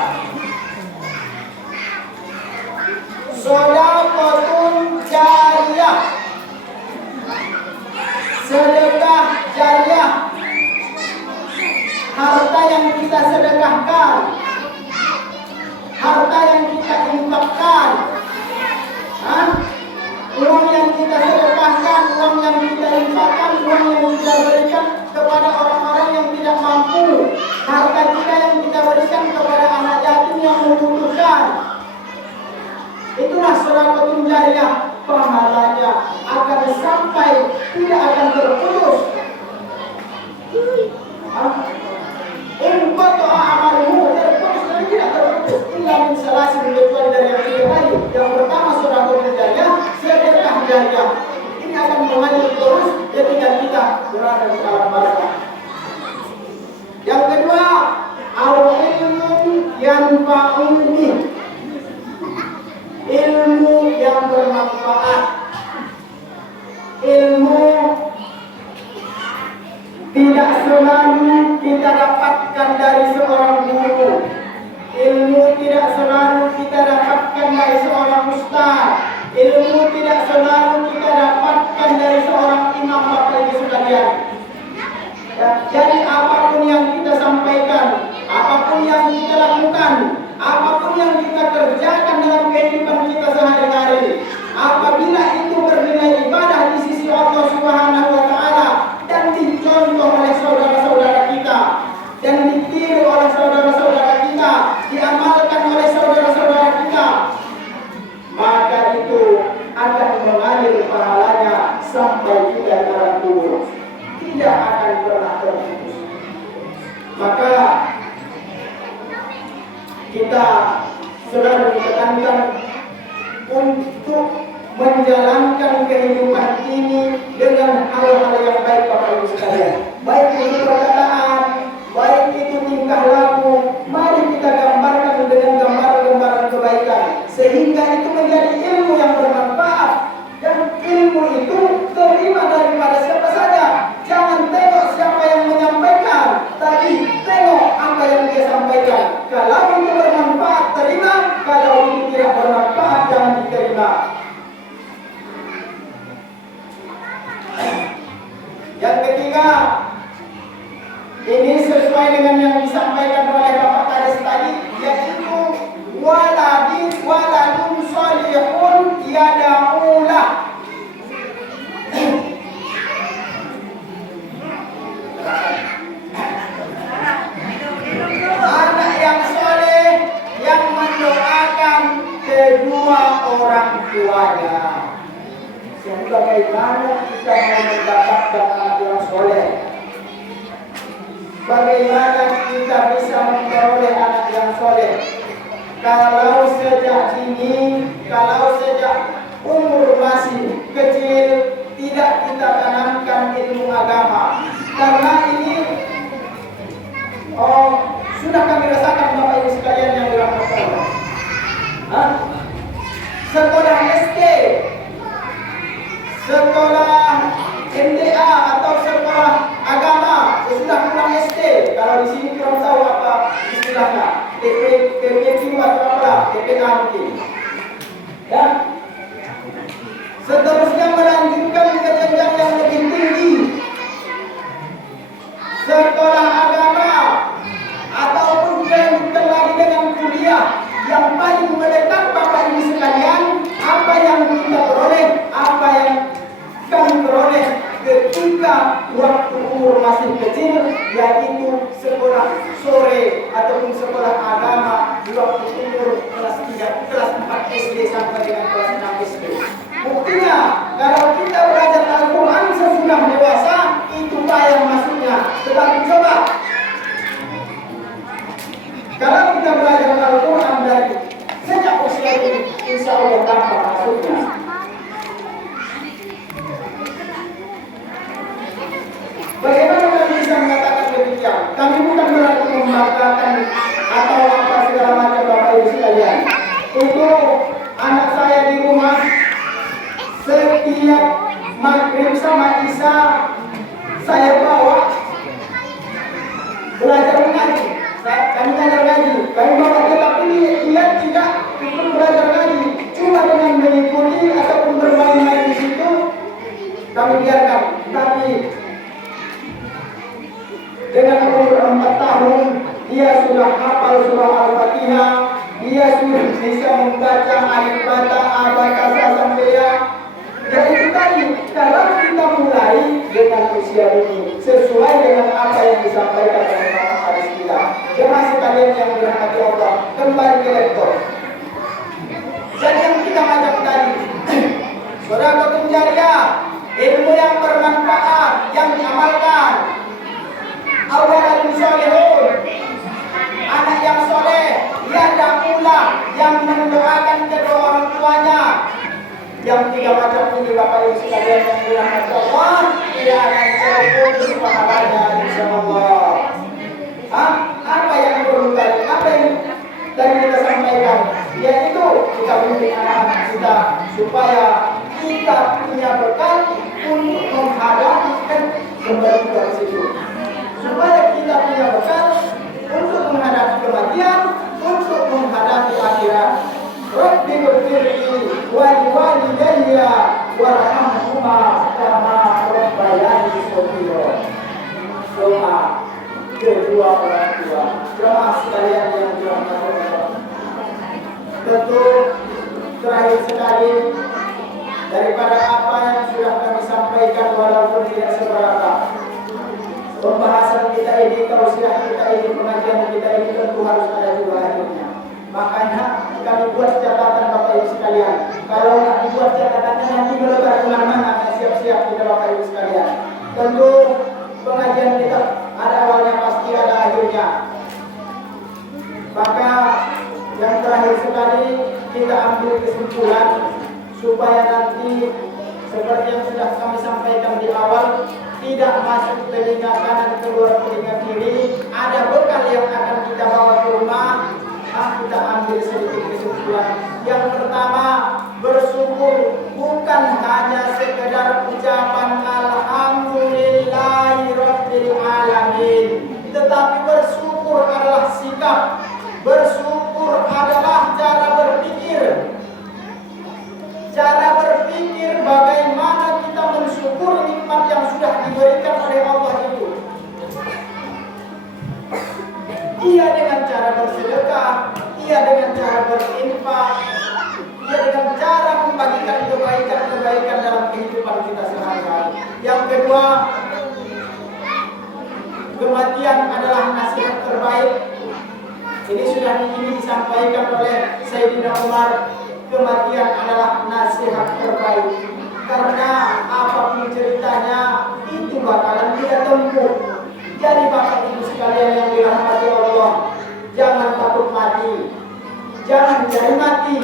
Shadaqatun jariyah, sedekah jariyah, harta yang kita sedekahkan, harta yang kita infakkan, uang yang kita sedekahkan, uang yang kita infakkan, uang yang kita berikan kepada orang-orang yang tidak mampu, harta kita yang kita berikan kepada anak yatim yang membutuhkan. Itulah sedekah jariyah, pahalanya akan sampai, tidak akan terputus. Infak amaluhu, terputus dan tidak terputus, illa min salasin, kecuali dari yang 3 yang ditiru oleh saudara-saudara kita, diamalkan oleh saudara-saudara kita, maka itu akan mengalir pahalanya sampai kita dalam kubur, tidak akan pernah terputus. Maka kita selalu ditekankan untuk menjalankan kehidupan ini dengan hal-hal yang baik, Bapak Ibu sekalian. Baik itu perkataan, baik itu tingkah laku, mari kita gambarkan dengan gambaran-gambaran kebaikan, sehingga itu menjadi ilmu yang bermanfaat. Dan ilmu itu terima daripada siapa saja. Jangan tengok siapa yang menyampaikan, tapi tengok apa yang dia sampaikan. Kalau itu bermanfaat, terima. Kalau itu tidak bermanfaat, jangan diterima. Yang ketiga, ini sesuai dengan yang disampaikan oleh Bapak Kades tadi, yaitu waladun salihun yad'ulah. Anak yang soleh yang mendoakan kedua orang tuanya. Bagaimana kita mau mendapatkan anak yang soleh? Bagaimana kita bisa memperoleh anak yang soleh? Kalau sejak dini, kalau sejak umur masih kecil, tidak kita tanamkan ilmu agama. Karena ini sudah kami rasakan Bapak Ibu sekalian yang dirahmati Allah. Sekolah SD, sekolah MTA atau sekolah agama sesudah pulang SD. Kalau di sini kurang tahu apa istilahnya, TPQ atau apa, TPA mungkin. Dan seterusnya melanjutkan ke jenjang yang lebih tinggi, sekolah agama ataupun melanjutkan lagi dengan kuliah. Yang paling mendekat Bapak Ibu sekalian, apa yang kita peroleh, apa yang kami peroleh ketika waktu umur masih kecil, yaitu sekolah sore ataupun sekolah agama di waktu umur kelas 3, kelas 4 SD sampai dengan kelas 6 SD. Buktinya, kalau kita belajar Al-Quran sesudah dewasa, itu payah masuknya. Tetapi coba, kalau kita belajar Al-Quran dari sejak usia ini, insya Allah gampang masuknya. Bagaimana kami bisa mengatakan demikian? Kami bukan berarti membanggakan atau apa segala macam Bapak Ibu sekalian. Itu anak saya di rumah setiap maghrib sama isya saya bawa belajar mengaji. Kami belajar ngaji. Kami bawa dia, tapi dia tidak ikut belajar ngaji. Cuma dengan mengikuti ataupun bermain-main di situ kami biarkan. Tapi dengan umur 4 tahun dia sudah hafal surah Al-Fatihah, dia sudah bisa membaca alif bata abakasa sampai ya. Jadi tadi kalau kita mulai dengan usia ini sesuai dengan apa yang disampaikan oleh Bapak Haris kita, jemaah sekalian yang dirahmati Allah, kembali ke laptop. Dan yang kita macam tadi, sedekah jariyah, ilmu yang bermanfaat yang diamalkan. Awalan salihun, anak yang soleh, yad'ulah, yang mendoakan kedua orang tuanya. Yang 3 macam ini Bapak Ibu sekalian yang dirahmati Allah, tidak akan terputus pahalanya insyaallah. Apa yang perlu tadi? Apa yang tadi kita sampaikan? Yaitu kita bimbing anak-anak kita supaya kita punya bekal untuk menghadapi kembali ke situ. Supaya kita punya bekal untuk menghadapi kematian, untuk menghadapi akhirat. Rabbi ghfirli wa liwalidayya warhamhuma kama rabbayani shaghira. Doa kedua orang tua. Jemaah sekalian yang dirahmati Allah. Tentu terakhir sekali, daripada apa yang sudah kami sampaikan walaupun tidak seberapa, pembahasan kita ini, tausiah kita ini, pengajian kita ini tentu harus ada juga akhirnya. Makanya kami buat catatan Bapak Ibu sekalian. Kalau nggak dibuat catatannya nanti melebar kemana-mana. Siap-siap kita Bapak Ibu sekalian. Tentu pengajian kita ada awalnya pasti ada akhirnya. Maka yang terakhir sekali kita ambil kesimpulan supaya nanti seperti yang sudah kami sampaikan di awal, tidak masuk telinga kanan keluar telinga kiri. Ada bekal yang akan kita bawa ke rumah. Kita ambil sedikit kesimpulan. Yang pertama, bersyukur bukan hanya sekedar ucapan alhamdulillahirabbil alamin, tetapi bersyukur adalah sikap. Bersyukur adalah cara berpikir. Cara berpikir bagaimana kita mensyukur nikmat yang sudah diberikan oleh Allah itu. Ia dengan cara bersedekah, ia dengan cara berinfak, ia dengan cara membagikan kebaikan-kebaikan dalam kehidupan kita sehari-hari. Yang kedua, kematian adalah nasihat terbaik. Ini sudah disampaikan oleh Sayyidina Umar. Kematian adalah nasihat terbaik, karena apapun ceritanya itu bakalan dia tempuh. Jadi Bapak Ibu sekalian yang dirahmati Allah, jangan takut mati, jangan cari mati,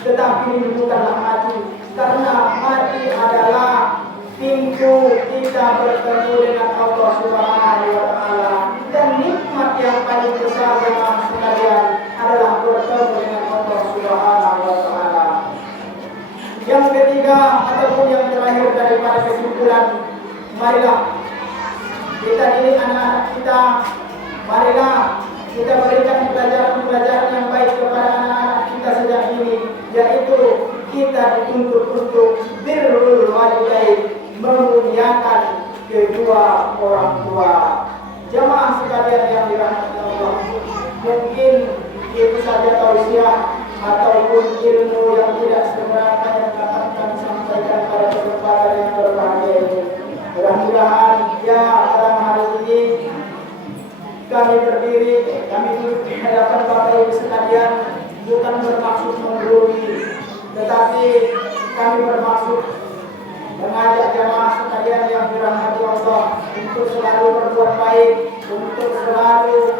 tetapi rindukanlah mati, karena mati adalah pintu kita bertemu dengan Allah Subhanahu wa Ta'ala. Dan nikmat yang paling besar jemaah sekalian adalah bertemu dengan Allah Subhanahu wa Ta'ala. Yang ketiga ataupun yang terakhir daripada kesimpulan, marilah kita didik anak-anak kita, marilah kita berikan pelajaran-pelajaran yang baik kepada anak-anak kita sejak ini, yaitu kita dituntut untuk birrul walidain, memuliakan kedua orang tua. Jemaah sekalian yang dirahmati Allah, mungkin itu saja tausiah ataupun ilmu yang tidak seberapa yang dapat kami sampaikan pada kesempatan yang berbahagia ini. Mudah-mudahan ya dalam hari ini kami berdiri, kami duduk di hadapan Bapak Ibu sekalian bukan bermaksud menggurui, tetapi kami bermaksud mengajak jamaah sekalian yang dirahmati Allah untuk selalu berbuat baik, untuk selalu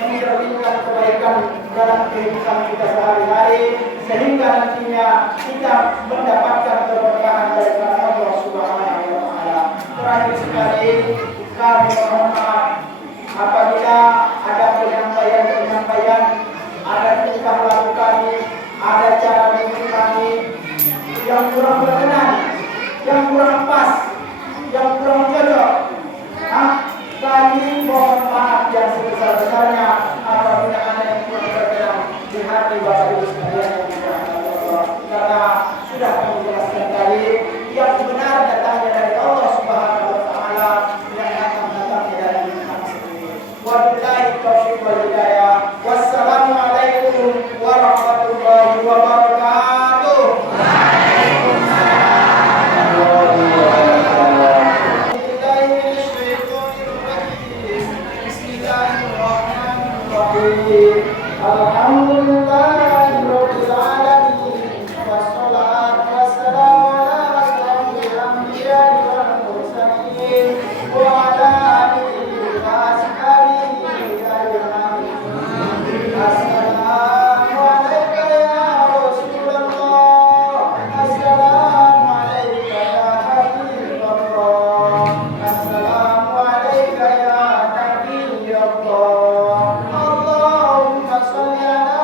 mencerminkan kebaikan dalam kehidupan kita sehari-hari, sehingga nantinya kita mendapatkan keberkahan dari Allah Subhanahu wa Ta'ala. Terakhir sekali, kami mohon maaf apabila ada penyampaian, ada tingkah laku kami, ada cara hidup kami yang kurang berkenan, yang kurang pas, yang kurang cocok. Kami mohon maaf yang sebesar-besarnya apabila ada yang kurang berkenan di hati Bapak Ibu sekalian yang dirahmati Allah. Karena sudah kami jelaskan tadi, yang benar datangnya dari Allah Subhanahu wa Ta'ala, yang akan datangnya dari Tuhan sendiri. Wabillahi taufiq wal hidayah. Wassalamualaikum warahmatullahi wabarakatuh. Alhamdulillahirabbil alamin, wassalatu wassalamu ala asyrofil anbiya'i wal mursalin wa ala alihi wa ashabihi ajma'in. Assalamu alayka ya Rasulullah, assalamu alayka ya Habibullah, assalamu alayka ya Nabiyullah. Allahumma shalli ala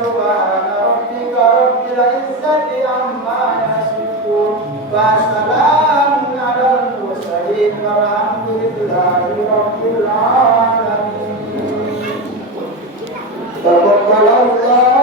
subhana rabbika rabbil izzati amma yasifun wa salamun alal mursalin walhamdulillahi rabbil alamin. Taqabbalallahu